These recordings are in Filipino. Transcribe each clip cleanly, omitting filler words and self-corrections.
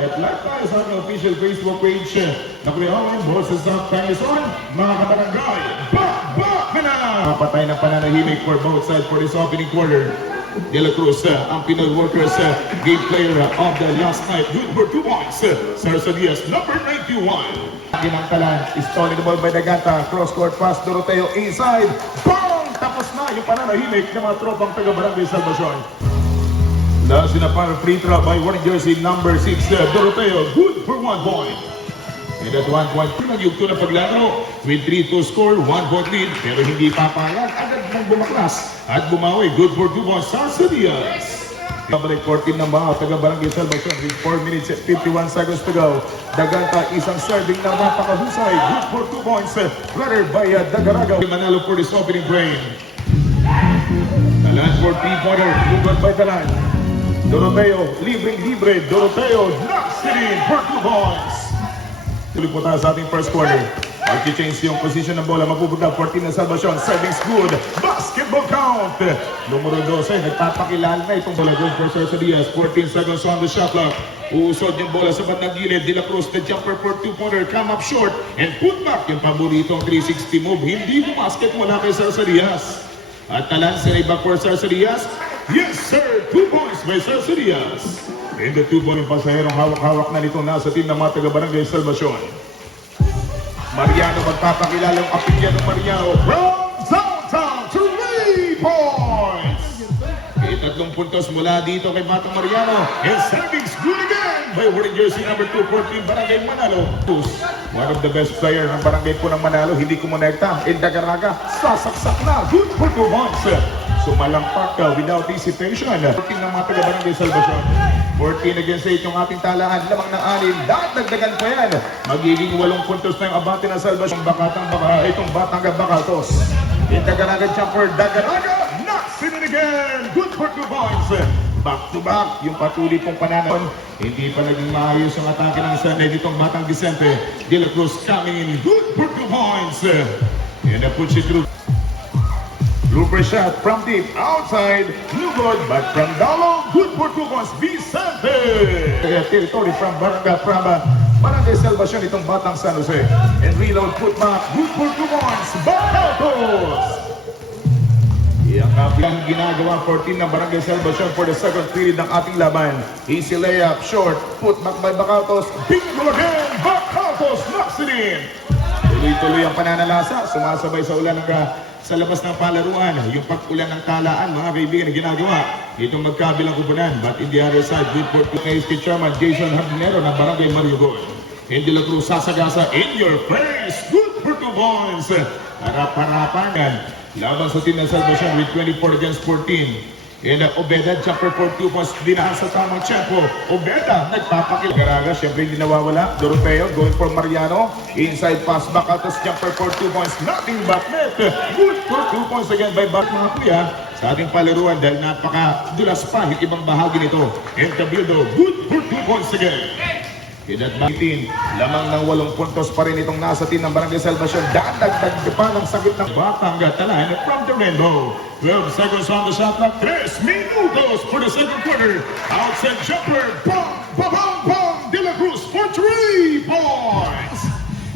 at like tayo sa ating official Facebook page na Kuya Owen, Boses of Tanison, mga kabarangay, bak na! Kapatay ng pananahimik for both sides for this opening quarter. De La Cruz, ang Pinoy Workers game player of the last night. Good for 2 points. Sarsadias, number 91. Ginangtalan, is stolen the ball by Daganta. Cross-court pass, Doroteo inside. Bang! Tapos na yung pananahimik ng mga tropang taga-Barangay Salvacion. Last in a power free throw by wearing jersey number 6, Doroteo. Good for 1 point. And at 1 point, pinag-yugto na paglaro with 3 to score, 1 point lead, pero hindi papayag. Agad mong bumaklas at bumawi. Good for 2 points, Sarsadias. Kabalik 14 ng mga taga-Barangay Salvacion with 4 minutes and 51 seconds to go. Daganta, isang serving na napakahusay. Good for 2 points, runner by Dagaraga. Manalo for this opening frame. Talan for 3-pointer, good by Talan. Doroteo, libreng-libre. Doroteo knocks it in for 2 points. Tuloy po tayo sa ating first quarter. Mag-change yung position ng bola. Mapupunta 14 na Salvacion. Serving's good. Basketball count. Numero 12. Nagpapakilala na itong bola. Good for Sarsadias. 14 seconds on the shot clock. Uusod yung bola sa bandang gilid. De La Cruz, the jumper for 2-pointer. Come up short and put back yung paboritong 360 move. Hindi bumasket mula kay Sarsadias. At talan sa back for Sarsadias. Yes sir! 2 points by Sarsadias. And the 2-ball yung pasahirong hawak-hawak na nito nasa team ng mga taga-Barangay Salvacion. Mariano magpapakilala ang apelyido ng Mariano from downtown to 3 points! Tatlong puntos mula dito kay Batang Mariano. And serving's good again by wearing jersey number 2 for team Barangay Manalo. One of the best player ng Barangay po ng Manalo. Hindi kumonekta. And Dagaraga, sasaksak na. Good for 2 points. Sumalampak without hesitation. 14 ng mga taga-Barangay Salvacion. 14 against 8 yung ating talaan. Lamang ng 6. Dagdagan pa yan. Magiging 8 puntos na yung abate ng Salvacion. Itong Batang Bakatos. Dagaraga jumper. Dagaraga knocks it in again. Good for 2 points. Back to back. Yung patuloy pong pananon. Hindi pa naging maayos ang atake ng Sunday ditong Batang Vicente. De La Cruz coming in. Good for 2 points. And puts it through. Looper shot from deep outside, no good, but from down low, good for 2 points, Vicente! Territory from Barangay Salvacion itong Batang San Jose. And reload, put back, good for 2 points, Bakatos! Yang kapilang ginagawa 14 ng Barangay Salvacion for the second period ng ating laban. Easy layup, short, put back by Bakatos, bingo again, Bakatos knocks it in! Tuloy-tuloy ang pananalasa, sumasabay sa ulan sa labas ng palaruan, yung pag-ulan ng talaan, mga kaibigan na ginagawa. Itong magkabilang kupunan, but in the other side, good for KSK Chairman Jason Hardinero ng Barangay Mariugol. And De La Cruz sasagasa, in your face, good for 2 points. Harap-harapan, laban sa team ng Salvacion with 24 against 14. And Obeda, jumper for 2 points, dinahan sa tamang tempo. Obeda, nagpapakil. Garaga, syempre hindi nawawala. Doroteo, going for Mariano. Inside pass, Bakatos, jumper for 2 points. Nothing but net. Good for 2 points again by Bat, mga kuya. Sa ating palaruan, dahil napaka-dulas pa yung ibang bahagi nito. And Cabildo, good for 2 points again. Kidat 19, lamang ng 8 puntos pa rin itong nasa team ng Barangay Salvacion. Dadagdag pa ng sakit ng Batang Talan from the Rainbow. 12 seconds on the shot clock. 3 minutos for the second quarter. Outside jumper. Bang, bang, bang, bang. De La Cruz for 3 points.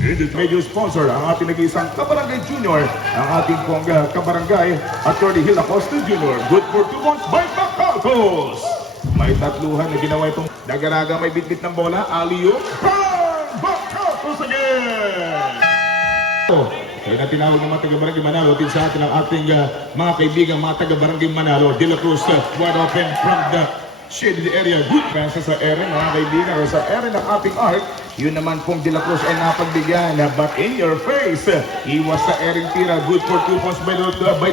And the radio sponsor, ang ating nag-iisang Kabarangay Junior, ang ating pong Kabarangay, Attorney Hill Acosta Jr. Good for 2 points by Bakatos. May tatluhan na ginawa itong Dagaraga, may bitbit ng bola. Aliyo. Bang! Bakatos again! Kaya na tinawag ng mga taga-Barangay Manalo din sa atin ang ating mga kaibigan, mga taga-Barangay Manalo. De La Cruz, wide open from the shaded area. Good kansa sa area, mga kaibigan, o sa area ng ating arc. Yun naman pong De La Cruz ay napagbigyan. But in your face, iwas sa area tira. Good for 2 points by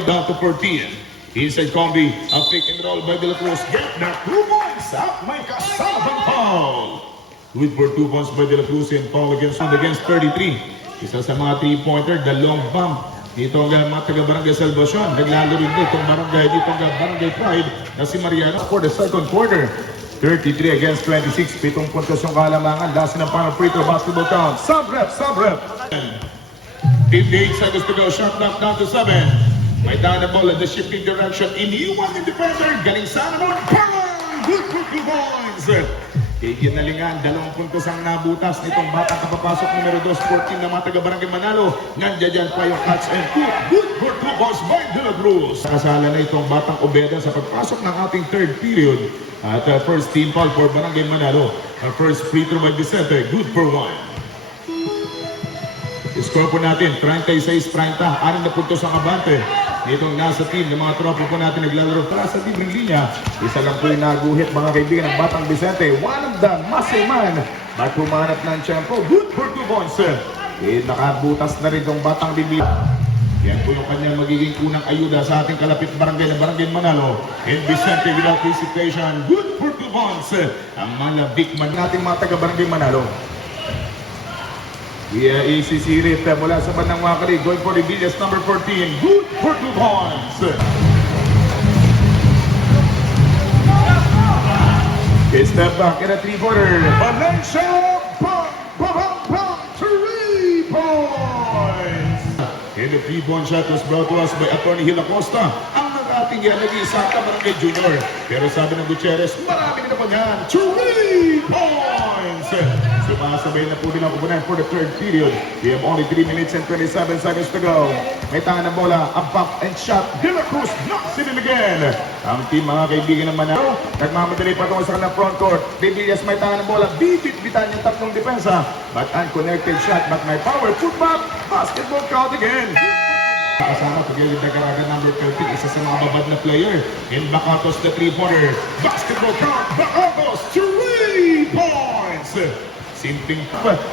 down to 14. Inside Combi, a pick and roll by De La Cruz. Get the 2 points at may kasalabang foul. Good for 2 points by De La Cruz and foul against 33. Isa sa mga 3-pointer, the long bump. Dito ang mga taga-Barangay Salvacion. Naglalaro rin dito ang Barangay Pride na si Mariano for the second quarter. 33 against 26. 7 puntos yung kalamangan. Last ng final free throw basketball count. Sub-rep. 58 seconds to go. Shot clock down to 7. May down the ball in the shifting direction. Iniwan ng defender. Galing sana nun. Bang! good for 2 points. Iginalingan, 2 puntos ang nabutas nitong batang kapapasok numero 2, 14 na mga taga-Barangay Manalo. Nandiyan dyan pa yung catch and good for 2 points by De La Cruz. Nakasala na itong batang Obeda sa pagpasok ng ating third period. At first team foul for Barangay Manalo. First free throw by Vicente, good for 1. Score po natin, 36-30, 6 na puntos ang abante. Itong nasa team ng mga tropa po natin naglalaro para sa libreng linya. Isa lang po yung naguhit mga kaibigan ng Batang Vicente. One of the muscle man. Ba't pumanap ng tiyempo? Good for 2 points. Nakabutas na rin itong Batang Bibi. Yan po yung kanyang magiging unang ayuda sa ating kalapit barangay na Barangay Manalo. And Vicente without hesitation. Good for 2 points. Ang mga big man natin mga taga-Barangay Manalo. Isisirit mula sa bandang Wakari, going for the Villas number 14, good for 2 points. Okay, step back in a 3-pointer. Valencia, bang, bang, bang, 3 points. And the 3-point shot was brought to us by Atty. Hil Acosta. Ang ating nag-iisang Barangay Junior. Pero sabi ng Gutierrez, marami na pa yan. 3 points. Sumasabay na po din ang kupunan for the third period. We have only 3 minutes and 27 seconds to go. May tangan ng bola, a bump and shot. De La Cruz knocks it in again. Ang team mga kaibigan ng Manalo, nagmamadali pa sa kanilang front court. Bibilias may tangan ng bola, bibit-bitan yung tatlong depensa. But unconnected shot, but may power. Put back, basketball count again. Kasama together with Dagaraga number 13, isa sa mga babad na player. In Bacatos, the 3-pointer. Basketball count, Bacatos, 3 points. Simpleng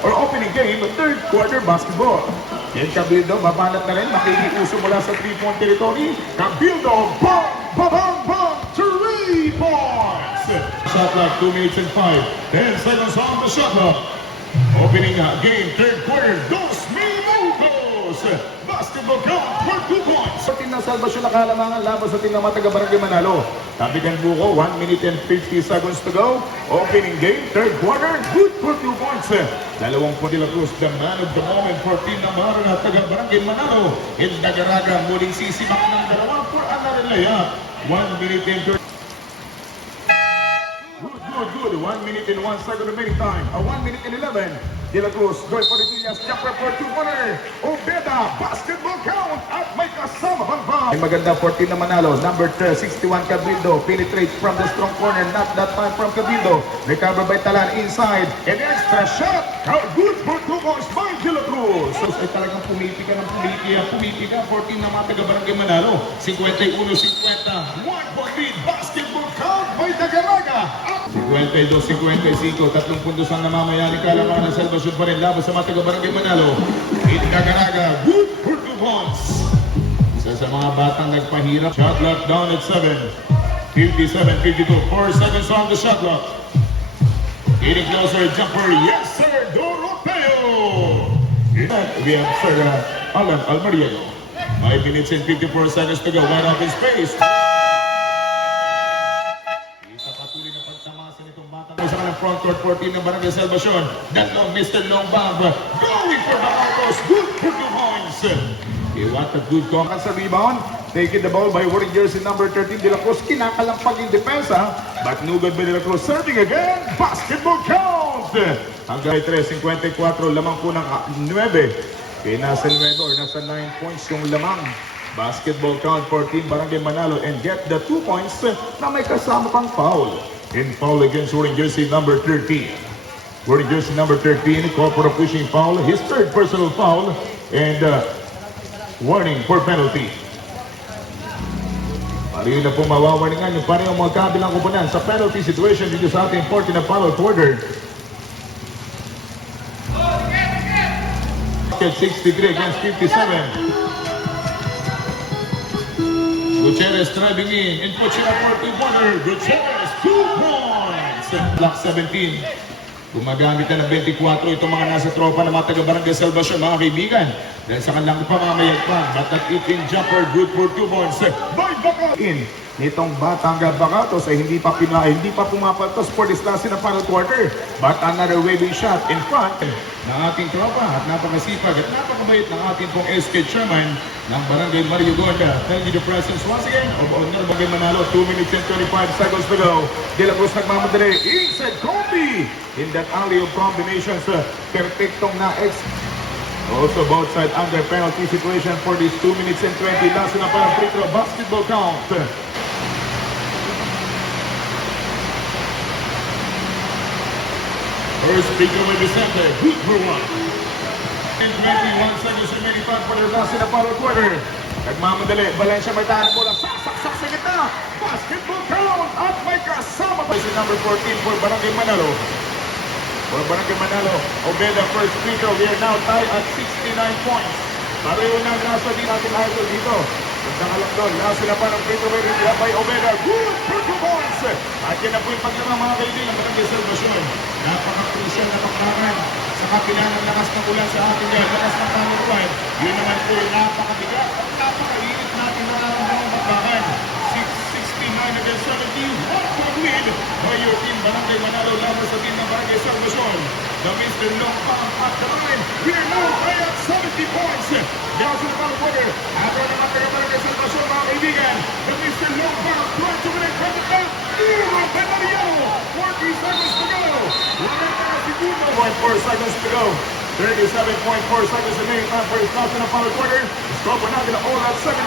or opening game, third quarter basketball. Yan Cabildo, babanat na rin, makikiuso mula sa 3-point territory. Cabildo, bang, bang, bang, 3 points. Shot clock, 2 minutes and 10 seconds on the shot clock. Opening game, third quarter, Dos Minutos. Basketball count for 2 points. Sa team ng Salvacion nakalamangan laban sa team ng mga taga-Barangay Manalo. Tabigan buko, 1 minute and 50 seconds to go. Opening game, third quarter, good for 2 points. Dalawang po De La Cruz, the man of the moment for team ng mga taga-Barangay Manalo. In Dagaraga, muling sisimak ng dalawa for another layup. 1 minute and 30. Good. 1 minute and 1 second remaining time. 1 minute and 11. De La Cruz going for the Villas. Jumper for 2-pointer. Obeda, basketball count at may kasama pang foul. May maganda 14 na Manalo. Number 61 Cabildo. Penetrates from the strong corner. Not that time from Cabildo. Recover by Talan inside. An extra shot. Good for 2 points by De La Cruz. So, ay talagang pumipika. 14 na mga taga-Barangay Manalo. 51-50. 1 point lead. Basketball count by Dagaraga. 52-55, 3 puntos ang namamayani kalamangan ng Salvacion pa rin laban sa mga taga-Barangay Manalo. In Dagaraga, good for 2 points. Isa sa mga batang nagpahirap. Shot clock down at 7. 57-52, 4 seconds on the shot clock. Getting closer, jumper, yes sir, Doroteo! We have Sir Alan Almariano. 5 minutes and 54 seconds to go, wide open space. Sa kanang front court 14 ng Barangay Salvacion. Dalong Mr. Longbang going for Bacatos. Good for 2 points. You want a good comment sa rebound. Taking the ball by wearing jersey number 13 De La Cruz. Kinakalampag yung depensa. But no good by De La Cruz. Serving again. Basketball count. Hanggang 3.54. Lamang po ng 9. Kaya nasa 9 or nasa 9 points yung lamang. Basketball count 14 Barangay Manalo and get the 2 points na may kasama pang foul. In foul against wearing jersey number 13. Wearing jersey number 13, call for a pushing foul. His third personal foul and warning for penalty. Pareho na po mawawarningan yung parehong magkabilang kupunan sa penalty situation dito sa ating 14 na foul quarter. 63 against 57. Gutierrez driving in and puts it up for 3-pointer. Gutierrez, 2 points. Block 17. Gumagamit na ng 24 itong mga nasa tropa ng mga taga-Barangay Salvacion, mga kaibigan. Dahil sa kanilang pamamayagpan, but that 18 jumper, good for 2 points. By Baca in nitong Batang Bakatos ay hindi pa pumapaltos for this last na final quarter. But another waving shot in front ng ating tropa at napakasipag at napakabait ng ating pong SK Chairman ng Barangay Mario Gonda. Thank you the presence once again of Honor Barangay Manalo. 2 minutes and 25 seconds to go. De La Cruz nagmamadali. Inside Kobe in that alley of combinations. Perfectong na-ex. Also both sides under penalty situation for this 2 minutes and 20. Last na parang free throw basketball count. First free throw by Vicente. Good for one. And 21 seconds remaining for the last na parang quarter. Nagmamadali. Valencia may tahan bola. Saksak sa gitna. Basketball count. At may kasama pa si number 14 for Barangay Manalo. For Barangay Manalo, Obeda first free throw. We are now tied at 69 points. Pareho na nasa din natin idol dito. Nagdangalak doon. Nasa na parang free throw by Obeda. Good for 2 points. At yan na po yung paglaro mga kaibigan. Barangay Salvacion. Napaka-crucial na pakmakan. Sa kapila ng lakas ng ulan sa ating yan. Lakas ng panguruan. Yun naman po yung napakabigat. Napakainit natin nararamdaman pakmakan. 69 against 70. One point lead by your team Barangay Manalo laban sa team ng Barangay Salvacion. The Mr. Long Pang at the line. We are now high at 70 points. Down to the bottom quarter. After the Barangay Salvacion mga kaibigan. The Mr. Long Pang trying to win it from the back. Uro Benariano. 40 seconds to go. 1.4 seconds to go. 37.4 seconds remaining time for his last in the final quarter. The score we're now going to all at 70.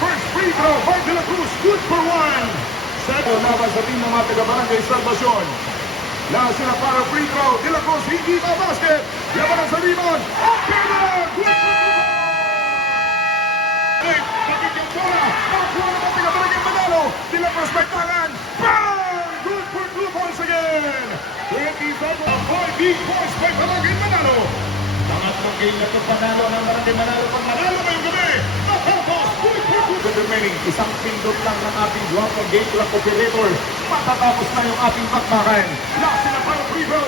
First free throw by De La Cruz. Good for one. Second laban sa team ng mga taga-Barangay Salvacion. Last na para free throw. De La Cruz hindi pa basket. Laban sa rebound. Up and good for one. Pagiging bola. Nakuha ng mga taga-Barangay Manalo. De La Cruz may tangan. Bang! Good for 2 points again. 27 big points by Barangay Manalo. Pangatlong game na ito panalo ng Barangay Manalo. Pag manalo ngayong gabi, matapos, good for 2 remaining. Isang pindot lang ng ating Guapo Game Clock Operator. Matatapos na yung ating bakbakan. Last na para free throw,